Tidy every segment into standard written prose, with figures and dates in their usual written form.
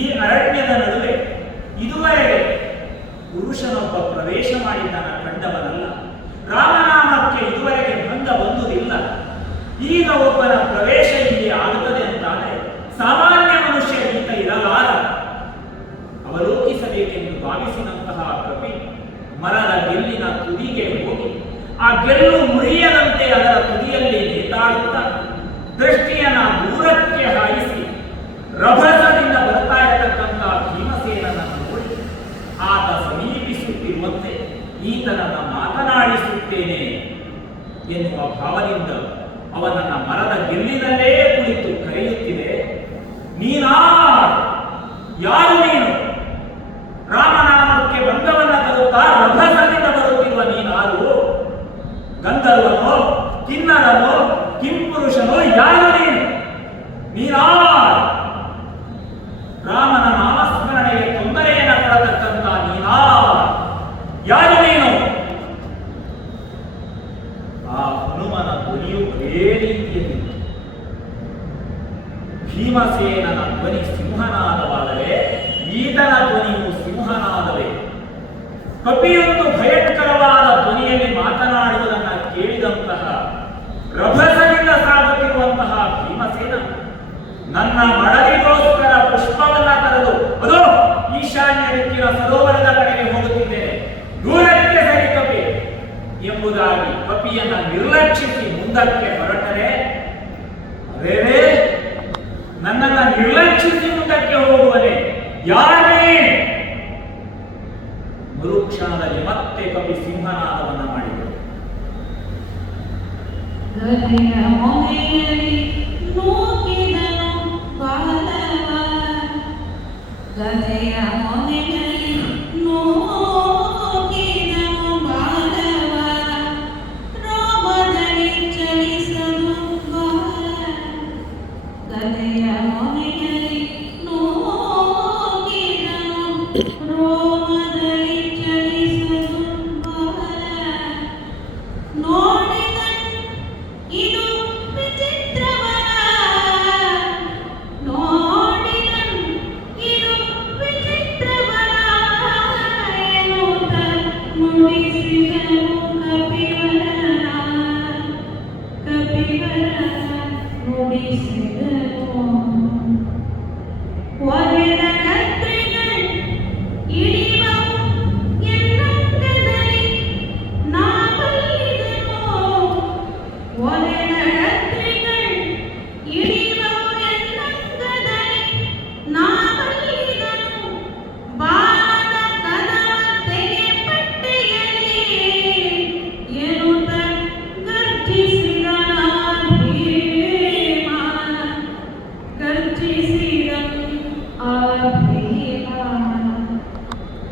ಈ ಅರಣ್ಯದ ನಡುವೆ ಇದುವರೆಗೆ ಪುರುಷನೊಬ್ಬ ಪ್ರವೇಶ ಮಾಡಿದ್ದನ ಕಂಡವನಲ್ಲ. ರಾಮನಾಮಕ್ಕೆ ಇದುವರೆಗೆ ಭಂಗ ಬಂದುದಿಲ್ಲ. ಈಗ ಒಬ್ಬನ ಪ್ರವೇಶ ಇಲ್ಲಿ ಆಗುತ್ತದೆ ಅಂತಾದರೆ ಸಾಮಾನ್ಯ ಮನುಷ್ಯ ಈತ ಇರಲಾರ. ಅವಲೋಕಿಸಬೇಕೆಂದು ಭಾವಿಸಿದಂತಹ ಕಪಿ ಮರದ ಗೆಲ್ಲಿನ ತುದಿಗೆ ಹೋಗಿ ಆ ಗೆಲ್ಲು ಮುರಿಯದಂತೆ ಅದರ ತುದಿಯಲ್ಲಿ ನೇತಾಡುತ್ತಾ ದೃಷ್ಟಿಯನ್ನ ದೂರಕ್ಕೆ ಹಾಯಿಸಿ ರಭಸದಿಂದ ಬರ್ತಾ ಇರತಕ್ಕಂಥ ಭೀಮಸೇನನನ್ನು ನೋಡಿ ಆತ ಸಮೀಪಿಸುತ್ತಿರುವಂತೆ ಈತನನ್ನ ಮಾತನಾಡಿಸುತ್ತೇನೆ ಎನ್ನುವ ಭಾವದಿಂದ ಅವನನ್ನ ಮರದ ಗೆಲ್ಲಿನಲ್ಲೇ ಕುಳಿತು ಕರೆಯುತ್ತಿದೆ. ಯಾರು ನೀನು? ರಾಮನಾಮಕ್ಕೆ ಭಂಗವನ್ನ ತರುತ್ತಾ ರಭಸದಿಂದ ಬರುತ್ತಿರುವ ನೀನಾರು? ಗಂಧರ್ವನೋ, ಕಿನ್ನರನೋ, ಕಿಂಪುರುಷನೋ? ಯಾರು ನೀನು? ರಾಮನ ನಾಮಸ್ಮರಣೆಗೆ ತೊಂದರೆಯನ್ನು ಕೊಡತಕ್ಕಂಥ ಯಾರು ನೀನು? ಆ ಹನುಮನ ಧ್ವನಿಯು ಅದೇ ರೀತಿಯಲ್ಲಿ ಭೀಮಸೇನನ ಧ್ವನಿ ಸಿಂಹನಾದವಾದರೆ ಈತನ ಧ್ವನಿಯು ಸಿಂಹನಾದವೇ. ಕಪಿಯೊಂದು ಭಯಂಕರವಾದ ಧ್ವನಿಯಲ್ಲಿ ಮಾತನಾಡುವುದನ್ನು ಕೇಳಿದಂತಹ ರಭಸದಿಂದ ಸಾಗುತ್ತಿರುವಂತಹ ಭೀಮಸೇನ ನನ್ನ ಮಡದಿಗೋಸ್ಕರ ಪುಷ್ಪವನ್ನ ತರಲು ಅದು ಈಶಾನ್ಯ ದಿಕ್ಕಿನ ಸರೋವರದ ಕಡೆಗೆ ಹೋಗುತ್ತಿದ್ದೇನೆ, ದೂರಕ್ಕೆ ಸರಿ ಕಪಿ ಎಂಬುದಾಗಿ ಕಪಿಯನ್ನ ನಿರ್ಲಕ್ಷಿಸಿ ಮುಂದಕ್ಕೆ ಹೊರಟರೆ, ಅದೇ ನನ್ನನ್ನ ನಿರ್ಲಕ್ಷಿಸಿ ಮುಂದಕ್ಕೆ ಹೋಗುವನೆ ಯಾರೇ? ಮರುಕ್ಷಣದಲ್ಲಿ ಮತ್ತೆ ಕಪಿ ಸಿಂಹನಾದವನ್ನ ಮಾಡಿದರು. ಗದೆಯ ಮೊನೆಯಲ್ಲಿ ನೋಕಿದನು ಬಾಲವ, ರೋಮದಲ್ಲಿ ಚಲಿಸಲು ಬಾಲ. ಗದೆಯ ಮೊನೆಯಲ್ಲಿ ನೋಕಿದನು ರೋಮದಲ್ಲಿ ಚಲಿಸಲು ಬಾಲ. ನೋಡಿದನು ಇದು ವಿಚಿತ್ರವನ, ನೋಡಿದನು ಇದು ವಿಚಿತ್ರವನ ಎನ್ನುತ್ತ ನುಡಿಸಿದನು ಕಪಿವರನ, ಕಪಿವರನ ನುಡಿಸಿದನು. ಒರೆದ ಕತ್ರಿಗಳು ಇಳಿವವು ಎನ್ನಂಗದಲ್ಲಿ ನಾ ಬಲ್ಲಿದನು, ಒರೆದ ಕತ್ರಿಗಳು ಇಳಿವವು ಎನ್ನಂಗದಲ್ಲಿ ನಾ ಬಲ್ಲಿದನು. ಬಾಲದ ಕದವ ತೆಗೆಪಟ್ಟೆಯಲ್ಲಿ ಎನ್ನುತ್ತ ಗರ್ಜಿಸಿದ ಭೀಮ, ಗರ್ಜಿಸಿದನು ಆ ಭೀಮ.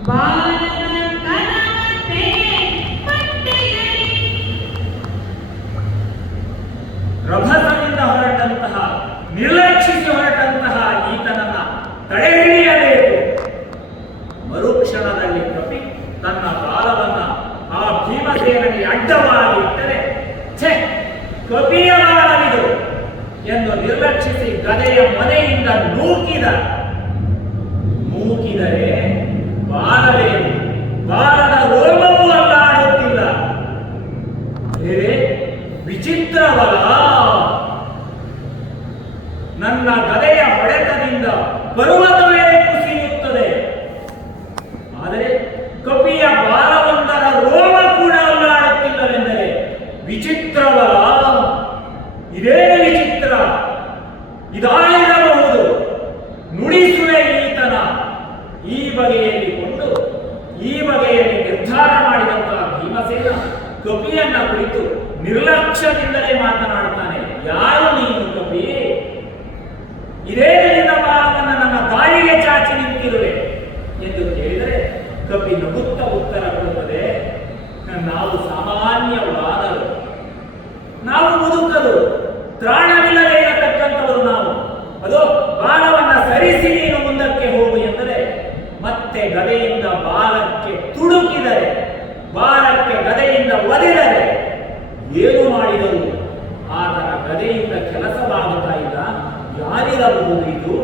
ಬಾಲದ ಕದವ ತೆಗೆಪಟ್ಟೆಯಲ್ಲಿ ರಭಸದಿಂದ ಹೊರಟಂತಹ, ನಿರ್ಲಕ್ಷಿಸಿ ಹೊರಟಂತಹ ಈತನನ್ನ ತಡೆ ಹಿಡಿಯಬೇಕು. ಮರುಕ್ಷಣದಲ್ಲಿ ಕಪಿ ತನ್ನ ಬಾಲವನ್ನ ಆ ಭೀಮಸೇನಿಗೆ ಅಡ್ಡವಾಗಿ ಇಟ್ಟರೆ, ಛೆ, ಕಪಿಯ ಬಾಲವಿದು ಎಂದು ನಿರ್ಲಕ್ಷಿಸಿ ಗದೆಯ ಮನೆಯಿಂದ ನೂಕಿದರೆ ಬಾಲವೇನು? ಬಾಲದ ರೋಮವೂ ಅಲ್ಲಾಡುತ್ತಿಲ್ಲ. ವಿಚಿತ್ರವಲ್ಲ, ನನ್ನ ಗದೆಯ ಹೊಡೆತದಿಂದ ಪರ್ವತವೇ ಕುಸಿಯುತ್ತದೆ, ಆದರೆ ಕಪಿಯ ಬಾಲವೊಂದರ ರೋಮ ಕೂಡ ಅಲ್ಲಾಡುತ್ತಿಲ್ಲವೆಂದರೆ ವಿಚಿತ್ರವಲ್ಲ. ಇದೇ ವಿಚಿತ್ರ, ಇದಾಗಿರಬಹುದು. ನುಡಿಸುವೆ ಈತನ ಈ ಬಗೆಯಲ್ಲಿ ಕೊಂಡು ಈ ಬಗೆಯಲ್ಲಿ ನಿರ್ಧಾರ ಮಾಡಿದಂತಹ ಭೀಮಸೇನ ಕಪಿಯನ್ನ ಕುರಿತು ನಿರ್ಲಕ್ಷ್ಯದಿಂದಲೇ ಮಾತನಾಡುತ್ತಾನೆ. ಯಾರು ನೀನು ಕಪಿ? ಇದೇ ನಿನ್ನ ಬಾಲವನ್ನು ನನ್ನ ದಾರಿಗೆ ಚಾಚಿ ನಿಂತಿರುವೆ ಎಂದು ಕೇಳಿದರೆ ಕಪಿ ನಗುತ್ತ ಉತ್ತರ ಕೊಡುತ್ತದೆ, ನಾವು ಸಾಮಾನ್ಯವಾದರು, ನಾವು ಮುದುಕರು, ತ್ರಾಣವಿಲ್ಲದೆ ಇರತಕ್ಕಂಥವರು ನಾವು. ಅದು ಬಾಲವನ್ನ ಸರಿಸಿ ನೀನು ಮುಂದಕ್ಕೆ ಹೋಗು ಎಂದರೆ ಮತ್ತೆ ಗದೆಯಿಂದ ಬಾಲಕ್ಕೆ ತುಡುಕಿದರೆ, ಬಾಲಕ್ಕೆ ಗದೆಯಿಂದ ಒದೆದರೆ ಏನು ಮಾಡಿದರು ಆತನ ಗದೆಯಿಂದ ಕೆಲಸವಾಗುತ್ತಾ ಇಲ್ಲ. ಯಾರಿರಬಹುದು ಇದು?